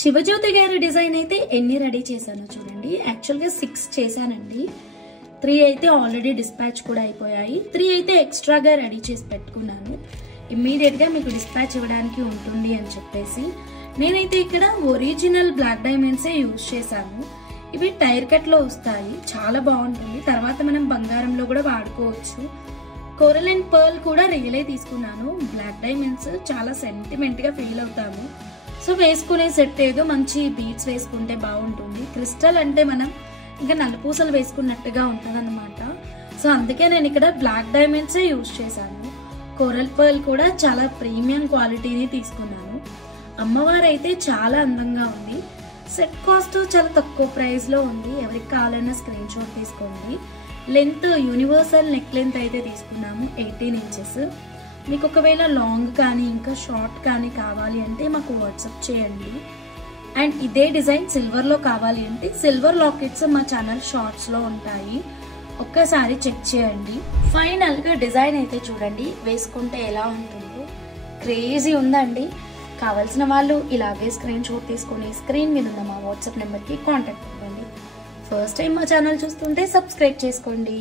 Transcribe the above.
శివజ్యోతి గారి డిజైన్ అయితే ఎన్ని రెడీ చేశానో చూడండి. యాక్చువల్గా 6 చేశానండి. 3 అయితే ఆల్రెడీ డిస్పాచ్ కూడా అయిపోయాయి. 3 అయితే ఎక్స్ట్రాగా రెడీ చేసి పెట్టుకున్నాను. ఇమ్మీడియట్గా మీకు డిస్పాచ్ ఇవ్వడానికి ఉంటుంది అని చెప్పేసి నేనైతే ఇక్కడ ఒరిజినల్ బ్లాక్ డైమండ్సే యూజ్ చేశాను. ఇవి టైర్ కట్లో వస్తాయి, చాలా బాగుంటుంది. తర్వాత మనం బంగారంలో కూడా వాడుకోవచ్చు. కోరల్ అండ్ పర్ల్ కూడా రియలే తీసుకున్నాను. బ్లాక్ డైమండ్స్ చాలా సెంటిమెంట్గా ఫీల్ అవుతాము. సో వేసుకునే సెట్ ఏదో మంచి బీడ్స్ వేసుకుంటే బాగుంటుంది. క్రిస్టల్ అంటే మనం ఇంకా నల్లపూసలు వేసుకున్నట్టుగా ఉంటుంది అనమాట. సో అందుకే నేను ఇక్కడ బ్లాక్ డైమండ్సే యూజ్ చేశాను. కోరల్ పర్ల్ కూడా చాలా ప్రీమియం క్వాలిటీని తీసుకున్నాను. అమ్మవారు అయితే చాలా అందంగా ఉంది. సెట్ కాస్ట్ చాలా తక్కువ ప్రైస్లో ఉంది. ఎవరికి కావాలన్నా స్క్రీన్ షాట్ తీసుకోండి. లెంత్ యూనివర్సల్ నెక్ లెంత్ అయితే తీసుకున్నాము 18 ఇంచెస్. మీకు ఒకవేళ లాంగ్ కానీ ఇంకా షార్ట్ కానీ కావాలి అంటే మాకు వాట్సాప్ చేయండి. అండ్ ఇదే డిజైన్ సిల్వర్లో కావాలి అంటే సిల్వర్ లాకెట్స్ మా ఛానల్ షార్ట్స్లో ఉంటాయి, ఒక్కసారి చెక్ చేయండి. ఫైనల్గా డిజైన్ అయితే చూడండి, వేసుకుంటే ఎలా ఉంటుందో క్రేజీ ఉందండి. కావాల్సిన వాళ్ళు ఇలాగే స్క్రీన్ షాట్ తీసుకొని స్క్రీన్ మీద ఉన్న మా వాట్సాప్ నెంబర్కి కాంటాక్ట్ అవ్వండి. ఫస్ట్ టైం మా ఛానల్ చూస్తుంటే సబ్స్క్రైబ్ చేసుకోండి.